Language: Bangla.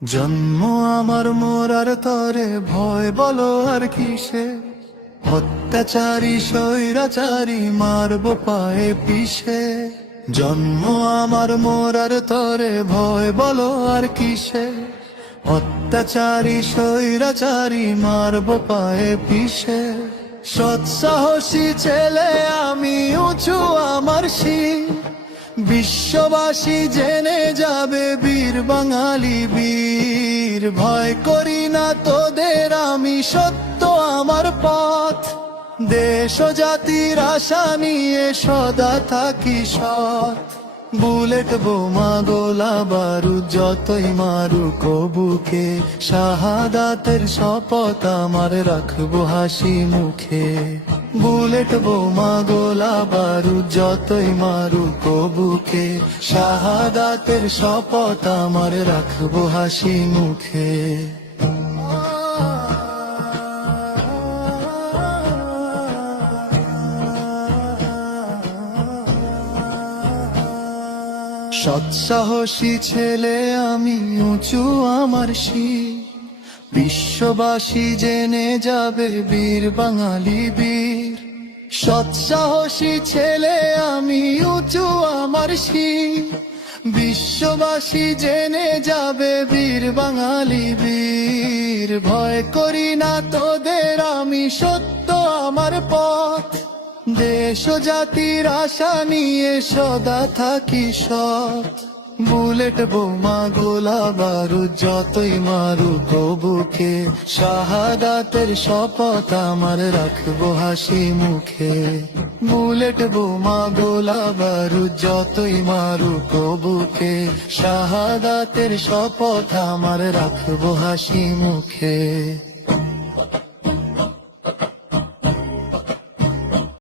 জন্ম আমার মোরার তরে ভয় বলো আর কিসে, অত্যাচারী স্বৈরাচারী মারবো পায়ে পিষে। জন্ম আমার মোরার তরে ভয় বলো আর কিসে, অত্যাচারী স্বৈরাচারী মারবো পায়ে পিষে। সৎসাহসী ছেলে আমি, উঁচু আমার শির, বিশ্ববাসী জেনে যাবে বীর বাঙালি বীর। ভয় করি না তোদের আমি, সত্য আমার পথ, দেশ ও জাতির আশা নিয়ে সদা থাকি সৎ। বুলেট বোমা গোলা বারুদ যতই মারুক বুকে, শাহাদাতের শপথ আমার রাখবো হাসি মুখে। বুলেট বোমা গোলা বারুদ যতই মারুক বুকে, শাহাদাতের শপথ আমার রাখবো হাসি মুখে। সৎসাহসী ছেলে আমি, উঁচু আমার শির, বিশ্ববাসী জেনে যাবে বীর বাঙালি বীর। সৎসাহসী ছেলে আমি, উঁচু আমার শির, বিশ্ববাসী জেনে যাবে বীর বাঙালি বীর। ভয় করি না তোদের আমি, সত্য আমার পথ, দেশ ও জাতির আশা নিয়ে সদা থাকি সৎ। বুলেট বোমা গোলা বারুদ যতই মারুক বুকে, শাহাদাতের শপথ আমার রাখবো হাসি মুখে। বুলেট বোমা গোলা বারুদ যতই মারুক বুকে, শাহাদাতের শপথ আমার রাখবো হাসি মুখে।